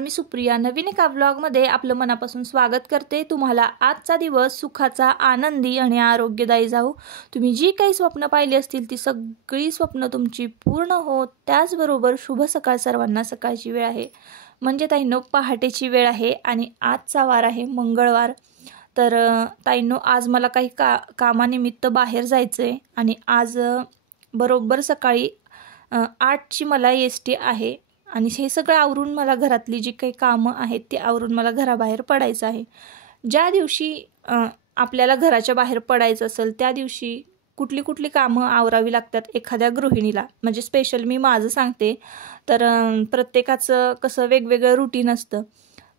नमस्कार, मी सुप्रिया नवीन एका व्लॉगमध्ये आपलं मनापासून स्वागत करते। तुम्हाला आजचा दिवस सुखाचा, आनंदी आणि आरोग्यदायी जाऊ। तुम्ही जी काही स्वप्न पाहिली असतील ती सगळी स्वप्न तुमची पूर्ण हो। त्याचबरोबर शुभ सकाळ सर्वांना। सकाळची वेळ आहे म्हणजे ताईंनो पहाटेची वेळ आहे आणि आजचा वार आहे मंगळवार। तर ताईंनो आज मला काही कामानिमित्त बाहेर जायचंय आणि आज बरोबर सकाळी 8ची मला एसटी आहे आणि हे सगळं आवरून मला घरातली जी काही कामं आहेत ती आवरून मला घराबाहेर पडायचं आहे। ज्या दिवशी आपल्याला घराच्या बाहेर पडायचं असेल त्या दिवशी कुठली कुठली कामं आवरावी लागतात एखाद्या गृहिणीला, म्हणजे स्पेशल मी माझं सांगते। तर प्रत्येकाचं कसं वेगवेगळं रुटीन असतं।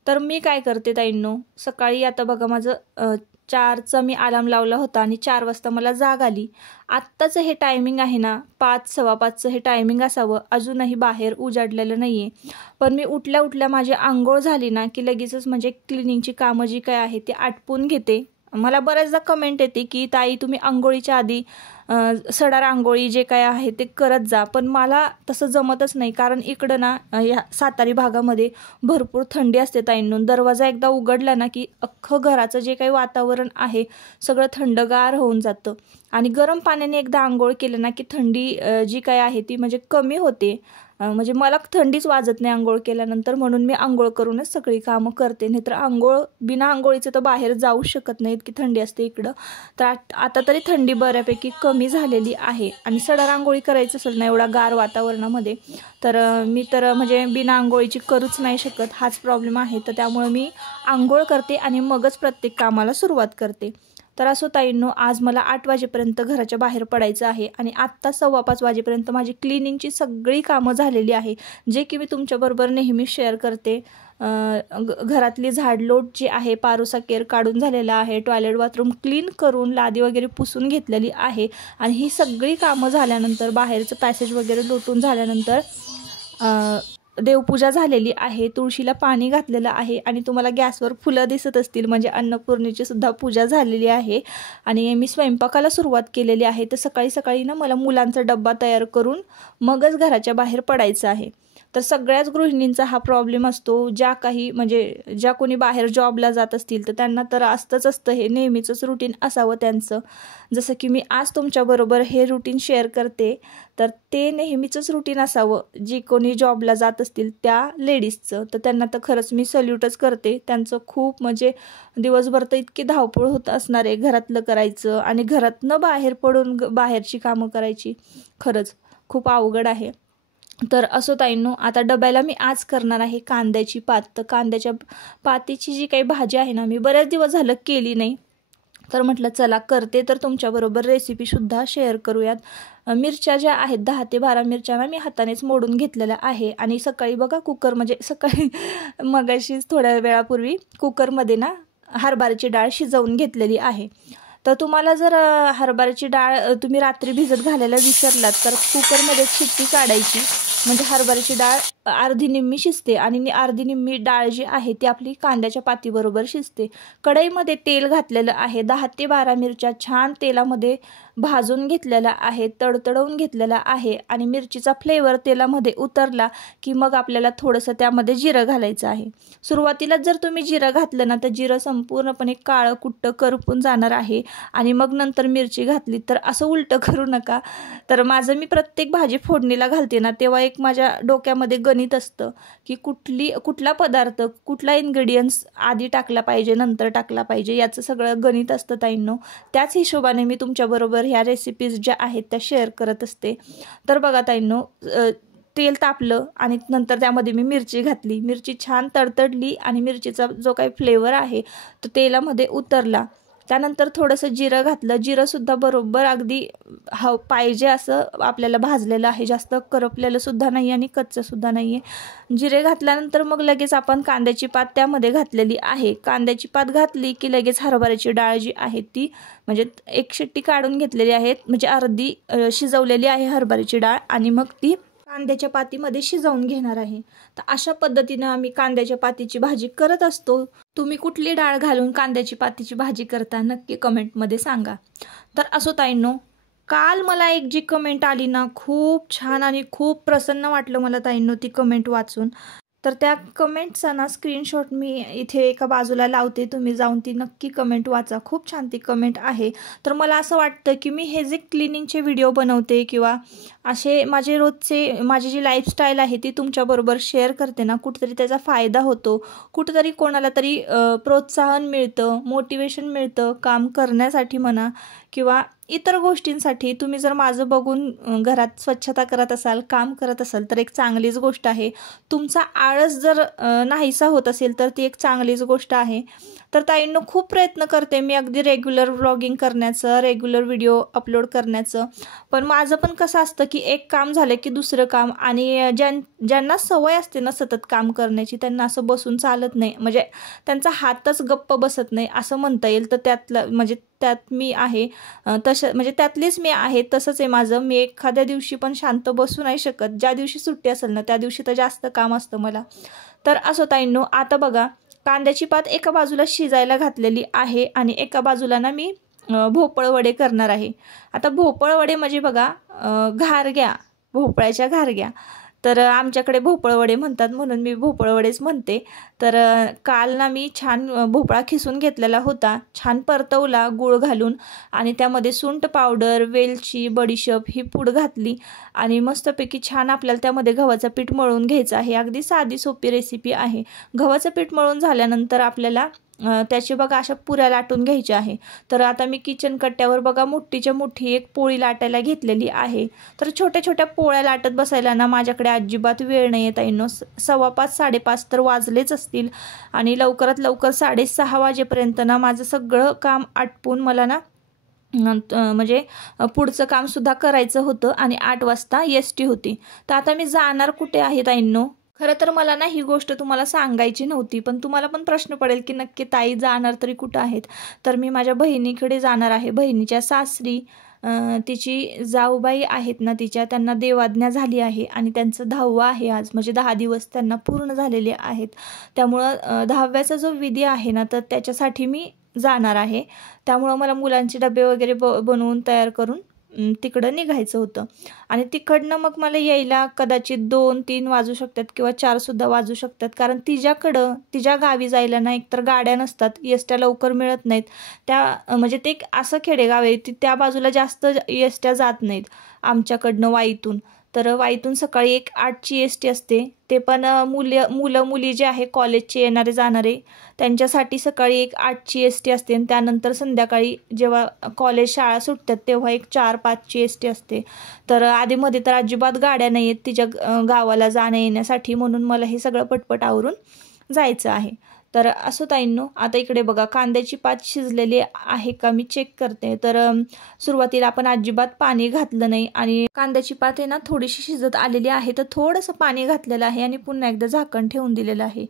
तर मी काय करते ताईंनो, सकाळी आता बघा माझं 4चा मी अलार्म लावला होता आणि 4 वाजता मला जाग आली। आत्ताचं हे टायमिंग आहे ना 5 सव्वा 5चं हे टायमिंग असावं, अजूनही बाहेर उजाडलेलं नाही आहे। पण मी उठल्या उठल्या माझी आंघोळ झाली ना की लगेचच म्हणजे क्लिनिंगची कामं जी काय आहे ती आटपून घेते। मला बऱ्याचदा कमेंट येते की ताई तुम्ही आंघोळीच्या आधी सडार आंघोळी जे काय आहे ते करत जा, पण मला तसं जमतच नाही। कारण इकडं ना या सातारी भागामध्ये भरपूर थंडी असते ताईंनो। दरवाजा एकदा उघडला ना की अख्खं घराचं जे काही वातावरण आहे सगळं थंडगार होऊन जातं आणि गरम पाण्याने एकदा आंघोळ केलं ना की थंडी जी काय आहे ती म्हणजे कमी होते। म्हणजे मला थंडीच वाजत नाही आंघोळ केल्यानंतर, म्हणून मी आंघोळ करूनच सगळी कामं करते। नाहीतर बिना आंघोळीचं तर बाहेर जाऊ शकत नाही, इतकी थंडी असते इकडं। तर आता तरी थंडी बऱ्यापैकी कमी झालेली आहे आणि सडार आंघोळी करायचं असेल ना एवढा गार वातावरणामध्ये तर मी तर म्हणजे बिना आंघोळीची करूच नाही शकत, हाच प्रॉब्लेम आहे। तर त्यामुळे मी आंघोळ करते आणि मगच प्रत्येक कामाला सुरुवात करते। तर असो ताईंनो, आज मला 8 वाजेपर्यंत घराच्या बाहेर पडायचं आहे आणि आत्ता सव्वा 5 वाजेपर्यंत माझी क्लिनिंगची सगळी कामं झालेली आहे, जे की मी तुमच्याबरोबर नेहमी शेअर करते। घरातली झाडलोट जी आहे, पारोसा केर काढून झालेला आहे, टॉयलेट बाथरूम क्लीन करून लादी वगैरे पुसून घेतलेली आहे आणि ही सगळी कामं झाल्यानंतर बाहेरचं पॅसेज वगैरे लोटून झाल्यानंतर देवपूजा झालेली आहे, तुळशीला पाणी घातलेलं आहे आणि तुम्हाला गॅसवर फुलं दिसत असतील म्हणजे अन्नपूर्णेची सुद्धा पूजा झालेली आहे आणि मी स्वयंपाकाला सुरुवात केलेली आहे। तर सकाळी सकाळी ना मला मुलांचा डब्बा तयार करून मगच घराच्या बाहेर पडायचं आहे। तर सगळ्याच गृहिणींचा हा प्रॉब्लेम असतो, ज्या कोणी बाहेर जॉबला जात असतील तर त्यांना तर असतं हे नेहमीचंच रुटीन असावं त्यांचं। जसं की मी आज तुमच्याबरोबर हे रुटीन शेअर करते, तर ते नेहमीचंच रुटीन असावं जी कोणी जॉबला जात असतील त्या लेडीजचं। तर त्यांना तर खरंच मी सल्यूटच करते, त्यांचं खूप म्हणजे दिवसभर तर इतकी धावपळ होत असणार आहे, घरातलं करायचं आणि घरातनं बाहेर पडून बाहेरची कामं करायची, खरंच खूप अवघड आहे। तर असो ताईंनो, आता डब्याला मी आज करणार आहे कांद्याची पात। तर कांद्याच्या पातीची जी काही भाजी आहे ना मी बरेच दिवस झालं केली नाही, तर म्हटलं चला करते तर तुमच्याबरोबर रेसिपीसुद्धा शेअर करूयात। मिरच्या ज्या आहेत 10 ते 12 मिरच्या ना मी हातानेच मोडून घेतलेल्या आहे आणि सकाळी बघा सकाळी मगाशीच थोड्या वेळापूर्वी कुकरमध्ये ना हरभऱ्याची डाळ शिजवून घेतलेली आहे। तर तुम्हाला जर हरभऱ्याची डाळ तुम्ही रात्री भिजत घालायला विसरलात तर कुकरमध्ये शिट्टी काढायची, म्हणजे हरभऱ्याची डाळ अर्धी निम्मी शिजते आणि अर्धी निम्मी डाळ जी आहे ती आपली कांद्याच्या पातीबरोबर शिजते। कढईमध्ये तेल घातलेलं आहे, 10 ते 12 मिरच्या छान तेलामध्ये भाजून घेतलेला आहे, तडतडवून घेतलेला आहे आणि मिरचीचा फ्लेवर तेलामध्ये उतरला की मग आपल्याला थोडंसं त्यामध्ये जिरं घालायचं आहे। सुरुवातीलाच जर तुम्ही जिरं घातलं ना तर जिरं संपूर्णपणे काळं कुट्ट करपून जाणार आहे आणि मग नंतर मिरची घातली तर असं उलटं करू नका। तर मी प्रत्येक भाजी फोडणीला घालते ना तेव्हा एक माझ्या डोक्यामध्ये गणित असतं की कुठला पदार्थ कुठला इन्ग्रेडियंट्स आधी टाकला पाहिजे नंतर टाकला पाहिजे, याचं सगळं गणित असतं ताईंनो। त्याच हिशोबाने मी तुमच्याबरोबर ह्या रेसिपीज ज्या आहेत त्या शेअर करत असते। तर बघा ताईंनो, तेल तापलं आणि नंतर त्यामध्ये मी मिरची घातली, मिरची छान तडतडली आणि मिरचीचा जो काही फ्लेवर आहे तो तेलामध्ये उतरला। त्यानंतर थोडंसं जिरं घातलं, जिरंसुद्धा बरोबर अगदी पाहिजे असं आपल्याला भाजलेलं आहे, जास्त करपलेलं सुद्धा नाही आणि कच्चंसुद्धा नाही आहे। जिरे घातल्यानंतर मग लगेच आपण कांद्याची पात त्यामध्ये घातलेली आहे। कांद्याची पात घातली की लगेच हरभऱ्याची डाळ जी आहे ती म्हणजे एक शिट्टी काढून घेतलेली आहे, म्हणजे अर्धी शिजवलेली आहे हरभऱ्याची डाळ आणि मग ती कांद्याच्या पातीमध्ये शिजवून घेणार आहे। तर अशा पद्धतीने आम्ही कांद्याच्या पातीची भाजी करत असतो। तुम्ही कुठली डाळ घालून कांद्याची पातीची भाजी करता नक्की कमेंटमध्ये सांगा। तर असो ताईंनो, काल मला एक जी कमेंट आली ना खूप छान आणि खूप प्रसन्न वाटलं मला ताईंनो ती कमेंट वाचून। तर त्या कमेंटचा ना स्क्रीनशॉट मी इथे एका बाजूला लावते, तुम्ही जाऊन ती नक्की कमेंट वाचा, खूप छान ती कमेंट आहे. तर मला असं वाटतं की मी हे जे क्लिनिंगचे व्हिडिओ बनवते किंवा असे माझी जी लाईफस्टाईल आहे ती तुमच्याबरोबर शेअर करते ना, कुठेतरी त्याचा फायदा होतो, कुठेतरी कोणाला तरी प्रोत्साहन मिळतं, मोटिवेशन मिळतं काम करण्यासाठी म्हणा किंवा इतर गोष्टींसाठी. तुम्ही जर माझं बघून घरात स्वच्छता करत असाल, काम करत असाल तर एक चांगलीच गोष्ट आहे. तुमचा आळस जर नाहीसा होत असेल तर ती एक चांगलीच गोष्ट आहे. तर ताईंनो खूप प्रयत्न करते मी अगदी रेग्युलर व्लॉगिंग करण्याचं, रेग्युलर व्हिडिओ अपलोड करण्याचं. पण माझं पण कसं असतं की एक काम झालं की दुसरं काम, आणि ज्यांना सवय असते ना सतत काम करण्याची त्यांना असं बसून चालत नाही, म्हणजे त्यांचा हातच गप्प बसत नाही असं म्हणता येईल. तर त्यात मी आहे, म्हणजे त्यातलीच मी आहे. तसंच आहे माझं, मी एखाद्या दिवशी पण शांत बसू नाही शकत. ज्या दिवशी सुट्टी असेल ना त्या दिवशी तर जास्त काम असतं मला. तर असो ताईंनो, आता बघा कांद्याची पात एका बाजूला शिजायला घातलेली आहे आणि एका बाजूला ना मी भोपळ वडे करणार आहे. आता भोपळ वडे म्हणजे बघा घारग्या, भोपळ्याच्या घारग्या. तर आमच्याकडे भोपळ वडे म्हणतात म्हणून मी भोपळ वडेच म्हणते. तर काल ना मी छान भोपळा खिसून घेतलेला होता, छान परतवला गूळ घालून आणि त्यामध्ये सुंठ पावडर, वेलची, बडीशेप ही पूड घातली आणि मस्तपैकी छान आपल्याला त्यामध्ये गव्हाचं पीठ मळून घ्यायचं आहे. अगदी साधी सोपी रेसिपी आहे. गव्हाचं पीठ मळून झाल्यानंतर आपल्याला त्याची बघा अशा पुऱ्या लाटून घ्यायच्या आहे. तर आता मी किचन कट्ट्यावर बघा मोठीच्या मोठी एक पोळी लाटायला घेतलेली आहे. तर छोट्या छोट्या पोळ्या लाटत बसायला ना माझ्याकडे अजिबात वेळ नाही आहे ताईंनो. 5:15 5:30 तर वाजलेच असतील आणि लवकरात लवकर 6:30 वाजेपर्यंत ना माझं सगळं काम आटपून मला ना म्हणजे पुढचं कामसुद्धा करायचं होतं आणि 8 वाजता एसटी होती. तर आता मी जाणार कुठे आहे ताईंनो? खरं तर मला ना ही गोष्ट तुम्हाला सांगायची नव्हती, पण तुम्हाला पण प्रश्न पडेल की नक्की ताई जाणार तरी कुठं आहेत. तर मी माझ्या बहिणीकडे जाणार आहे, बहिणीच्या सासरी. तिची जाऊबाई आहेत ना त्यांना देवाज्ञा झाली आहे आणि त्यांचं 10वा आहे आज, म्हणजे 10 दिवस त्यांना पूर्ण झालेले आहेत. त्यामुळं 10व्याचा जो विधी आहे ना तर त्याच्यासाठी मी जाणार आहे. त्यामुळं मला मुलांचे डबे वगैरे बनवून तयार करून तिकडं निघायचं होतं आणि तिकडनं मग मला यायला कदाचित 2-3 वाजू शकतात किंवा 4सुद्धा वाजू शकतात. कारण तिच्या गावी जायला ना एकतर गाड्या नसतात, एसट्या लवकर मिळत नाहीत. म्हणजे ते असं खेडेगाव आहे, त्या बाजूला जास्त एसट्या जात नाहीत आमच्याकडनं वाईतून. तर वाईतून सकाळी एक 8ची एसटी असते, ते पण मुलं मुली जे आहे कॉलेजचे येणारे जाणारे त्यांच्यासाठी सकाळी एक 8ची एसटी असते आणि त्यानंतर संध्याकाळी जेव्हा कॉलेज शाळा सुटतात तेव्हा एक 4-5ची एसटी असते. तर आधीमध्ये तर अजिबात गाड्या नाही आहेत तिच्या गावाला जाण्या येण्यासाठी, म्हणून मला हे सगळं पटपट आवरून जायचं आहे. तर असो ताईंनो, आता इकडे बघा कांद्याची पात शिजलेली आहे का मी चेक करते. तर सुरुवातीला आपण अजिबात पाणी घातलं नाही आणि कांद्याची पात आहे ना थोडीशी शिजत आलेली आहे, तर थोडंसं पाणी घातलेलं आहे आणि पुन्हा एकदा झाकण ठेवून दिलेलं आहे.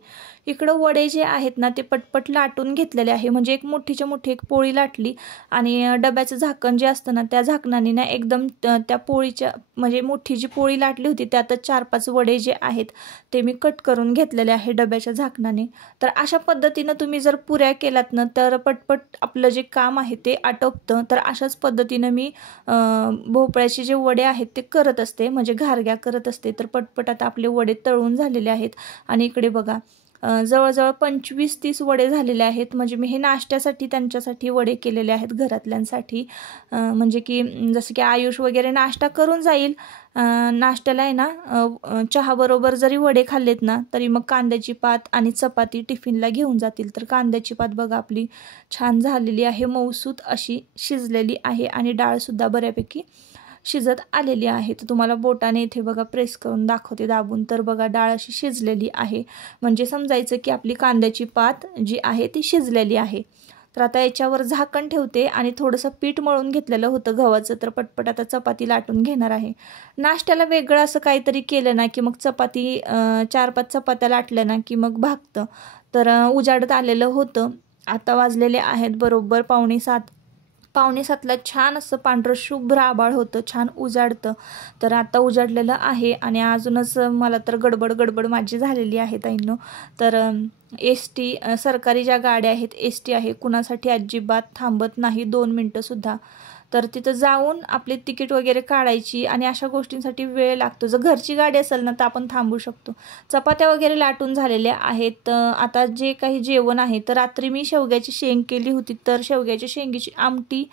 इकडं वडे जे आहेत ना ते पटपट लाटून घेतलेले आहे, म्हणजे एक मोठीच्या मोठी एक पोळी लाटली आणि डब्याचं झाकण जे असतं ना त्या झाकणाने ना एकदम त्या पोळीच्या, म्हणजे मोठी जी पोळी लाटली होती त्यातच 4-5 वडे जे आहेत ते मी कट करून घेतलेले आहे डब्याच्या झाकणाने. तर अशा पद्धतीनं तुम्ही जर पुऱ्या केलात ना तर पटपट आपलं जे काम आहे ते आटोपतं. तर अशाच पद्धतीनं मी भोपळ्याचे जे वडे आहेत ते करत असते, म्हणजे घारग्या करत असते. तर पटपट आता आपले वडे तळून झालेले आहेत आणि इकडे बघा जवळजवळ 25-30 वडे झालेले आहेत. म्हणजे मी हे नाश्त्यासाठी त्यांच्यासाठी वडे केलेले आहेत घरातल्यांसाठी. म्हणजे की जसं की आयुष वगैरे नाश्ता करून जाईल, नाश्त्याला आहे ना चहाबरोबर जरी वडे खाल्लेत ना तरी मग कांद्याची पात आणि चपाती टिफिनला घेऊन जातील. तर कांद्याची पात बघा आपली छान झालेली आहे, मऊसूत अशी शिजलेली आहे आणि डाळसुद्धा बऱ्यापैकी शिजत आलेली आहे. तर तुम्हाला बोटाने इथे बघा प्रेस करून दाखवते दाबून. तर बघा डाळ अशी शिजलेली आहे, म्हणजे समजायचं की आपली कांद्याची पात जी आहे ती शिजलेली आहे. तर आता याच्यावर झाकण ठेवते आणि थोडंसं पीठ मळून घेतलेलं होतं गव्हाचं, तर पटपट आता चपाती लाटून घेणार आहे. नाश्त्याला वेगळं असं काहीतरी केलं ना की मग चपाती 4-5 चपात्या लाटल्या ना की मग भागतं. तर उजाडत आलेलं होतं. आता वाजलेले आहेत बरोबर 6:45. 6:45ला छान असं पांढरं शुभ्र आभाळ होतं, छान उजाडतं. तर आता उजाडलेलं आहे आणि अजूनच मला तर गडबड माझी झालेली आहे ताईंनो. तर एसटी सरकारी ज्या गाड्या आहेत एसटी आहे कुणासाठी अजिबात थांबत नाही 2 मिनटंसुद्धा. तर तिथं जाऊन आपले तिकीट वगैरे काढायची आणि अशा गोष्टींसाठी वेळ लागतो. जर घरची गाडी असेल ना तर आपण थांबू शकतो. चपात्या वगैरे लाटून झालेल्या आहेत. आता जे काही जेवण आहे, तर रात्री मी शेवग्याची शेंग केली होती, तर शेवग्याची शेंगीची आमटी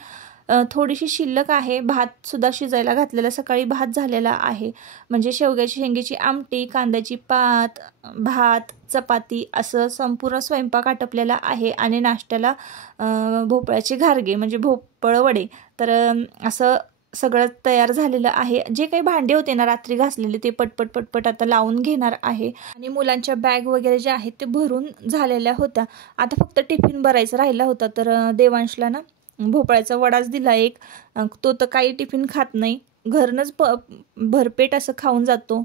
थोडीशी शिल्लक आहे. भातसुद्धा शिजायला घातलेला, सकाळी भात झालेला आहे. म्हणजे शेवग्याची शेंगीची आमटी, कांद्याची पात, भात, चपाती असं संपूर्ण स्वयंपाक आटपलेला आहे. आणि नाश्त्याला भोपळ्याचे घारगे म्हणजे भोपळ वडे. तर असं सगळं तयार झालेलं आहे. जे काही भांडे होते ना रात्री घासलेले, ते पटपट आता लावून घेणार आहे. आणि मुलांच्या बॅग वगैरे ज्या आहेत ते भरून झालेल्या होत्या. आता फक्त टिफिन भरायचा राहिला होता. तर देवांशला ना भोपळ्याचा वडाच दिला एक. तो तर काही टिफिन खात नाही, घरनंच भरपेट असं खाऊन जातो.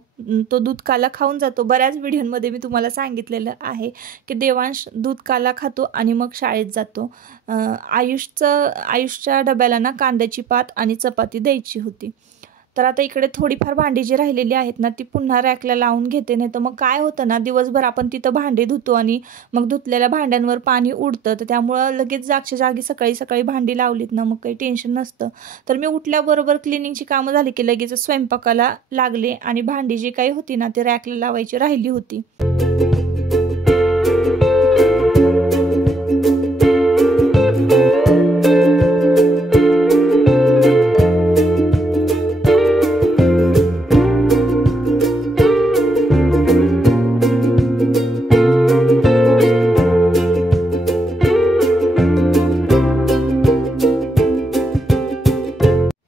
तो दूध काला खाऊन जातो. बऱ्याच व्हिडिओमध्ये मी तुम्हाला सांगितलेलं आहे की देवांश दूध काला खातो आणि मग शाळेत जातो. आयुषच्या डब्याला ना कांद्याची पात आणि चपाती द्यायची होती. तर आता इकडे थोडीफार भांडी जी राहिलेली आहेत ना ती पुन्हा रॅकला लावून घेते. नाही तर मग काय होतं ना, दिवसभर आपण तिथं भांडे धुतो आणि मग धुतलेल्या भांड्यांवर पाणी उडतं. तर त्यामुळं लगेच जागच्या जागी सकाळी भांडी लावलीत ना मग काही टेन्शन नसतं. तर मी उठल्याबरोबर क्लिनिंगची कामं झाली की लगेच स्वयंपाकाला लागले आणि भांडी जी काही होती ना ती रॅकला लावायची राहिली होती.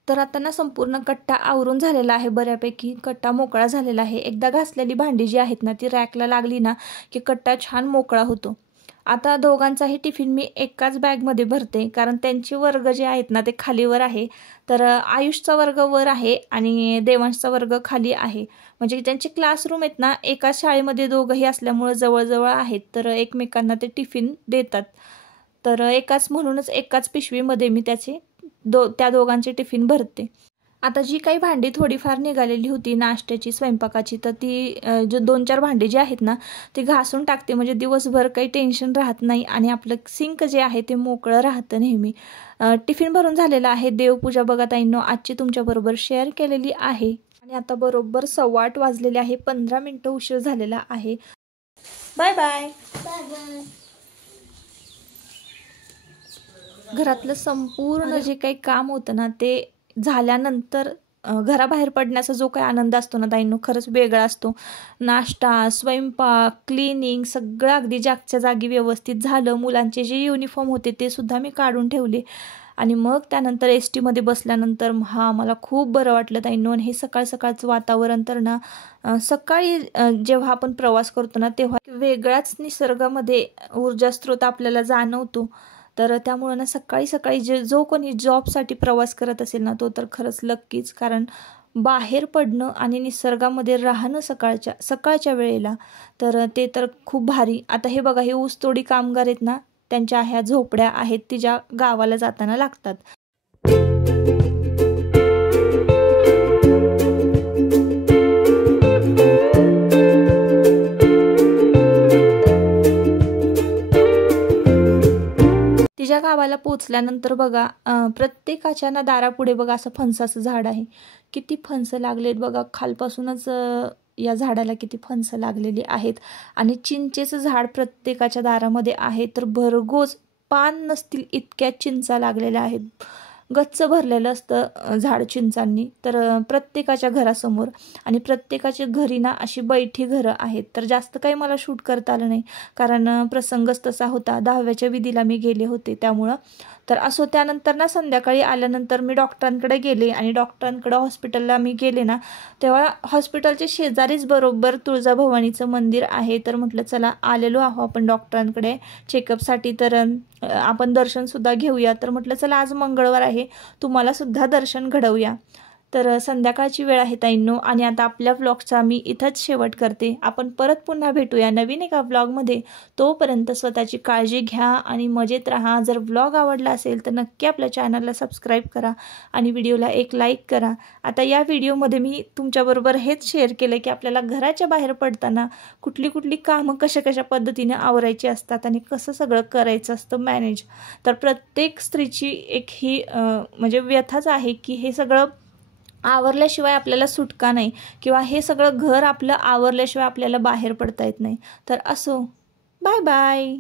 तर आता ना संपूर्ण कट्टा आवरून झालेला आहे. बऱ्यापैकी कट्टा मोकळा झालेला आहे. एकदा घासलेली भांडी जी आहेत ना ती रॅकला लागली ना की कट्टा छान मोकळा होतो. आता दोघांचाही टिफिन मी एकाच बॅगमध्ये भरते, कारण त्यांचे वर्ग जे आहेत ना ते खालीवर आहे. तर आयुषचा वर्ग वर आहे आणि देवांशचा वर्ग खाली आहे. म्हणजे त्यांचे क्लासरूम आहेत ना एकाच शाळेमध्ये दोघंही असल्यामुळे जवळजवळ आहेत. तर एकमेकांना ते टिफिन देतात. तर म्हणूनच एकाच पिशवीमध्ये मी त्या दोघांचे टिफिन भरते. आता जी काही भांडी थोडीफार निघालेली होती नाश्त्याची, स्वयंपाकाची, तर ती जो 2-4 भांडी जी आहेत ना ती घासून टाकते. म्हणजे दिवसभर काही टेन्शन राहत नाही आणि आपलं सिंक जे आहे ते मोकळं राहतं नेहमी. टिफिन भरून झालेला आहे. देवपूजा बघा ताईंनो आजची तुमच्याबरोबर शेअर केलेली आहे. आणि आता बरोबर 8:15 वाजलेले आहे. 15 मिनिटं उशीर झालेला आहे. Bye bye. घरातलं संपूर्ण जे काही काम होतं ना ते झाल्यानंतर घराबाहेर पडण्याचा जो काही आनंद असतो ना ताईंनो खरंच वेगळा असतो. नाश्ता, स्वयंपाक, क्लिनिंग सगळं अगदी जागच्या जागी व्यवस्थित झालं. मुलांचे जे युनिफॉर्म होते ते सुद्धा मी काढून ठेवले. आणि मग त्यानंतर STमध्ये बसल्यानंतर मला खूप बरं वाटलं ताईंनो. आणि हे सकाळचं वातावरण तर ना सकाळी जेव्हा आपण प्रवास करतो ना तेव्हा वेगळाच निसर्गामध्ये ऊर्जा स्रोत आपल्याला जाणवतो. तर त्यामुळं ना सकाळी जो कोणी जॉबसाठी प्रवास करत असेल ना तो तर खरंच लक्कीच. कारण बाहेर पडणं आणि निसर्गामध्ये राहणं सकाळच्या वेळेला तर ते तर खूप भारी. आता हे बघा, हे ऊसतोडी कामगार आहेत ना त्यांच्या ह्या झोपड्या आहेत ती ज्या गावाला जाताना लागतात. तिच्या गावाला पोचल्यानंतर बघा प्रत्येकाच्या ना दारापुढे बघा असं फणसाचं झाड आहे. किती फणसं लागलेत बघा. खालपासूनच या झाडाला किती फणसं लागलेली आहेत. आणि चिंचेचं झाड प्रत्येकाच्या दारामध्ये आहे. तर भरघोस पान नसतील इतक्या चिंचा लागलेल्या आहेत. गच्च भरलेलं असतं झाड चिंचांनी. तर प्रत्येकाच्या घरासमोर आणि प्रत्येकाच्या घरी ना अशी बैठी घरं आहेत. तर जास्त काही मला शूट करता आलं नाही कारण प्रसंगच तसा होता. 10व्याच्या विधीला मी गेले होते त्यामुळं. तर असो, त्यानंतर ना संध्याकाळी आल्यानंतर मी डॉक्टरांकडे गेले आणि डॉक्टरांकडे हॉस्पिटलला मी गेले ना तेव्हा हॉस्पिटलच्या शेजारीच बरोबर तुळजाभवानीचं मंदिर आहे. तर म्हटलं चला आलेलो आहो आपण डॉक्टरांकडे चेकअपसाठी, तर आपण दर्शनसुद्धा घेऊया. तर म्हटलं चला आज मंगळवार आहे, तुम्हाला सुद्धा दर्शन घडवूया. तर संध्याकाळची वेळ आहे ताईंनो, आणि आता आपल्या व्लॉगचा मी इथंच शेवट करते. आपण परत पुन्हा भेटूया नवीन एका व्लॉगमध्ये. तोपर्यंत स्वतःची काळजी घ्या आणि मजेत राहा. जर व्लॉग आवडला असेल तर नक्की आपल्या चॅनलला सबस्क्राईब करा आणि व्हिडिओला एक लाईक करा. आता या व्हिडिओमध्ये मी तुमच्याबरोबर हेच शेअर केलं की आपल्याला घराच्या बाहेर पडताना कुठली कामं कशा पद्धतीने आवरायची असतात आणि कसं सगळं करायचं असतं मॅनेज. तर प्रत्येक स्त्रीची एक ही म्हणजे व्यथाच आहे की हे सगळं आवरल्याशिवाय आपल्याला सुटका नाही, किंवा हे सगळं घर आपलं आवरल्याशिवाय आपल्याला बाहेर पडता येत नाही. तर असो, बाय बाय.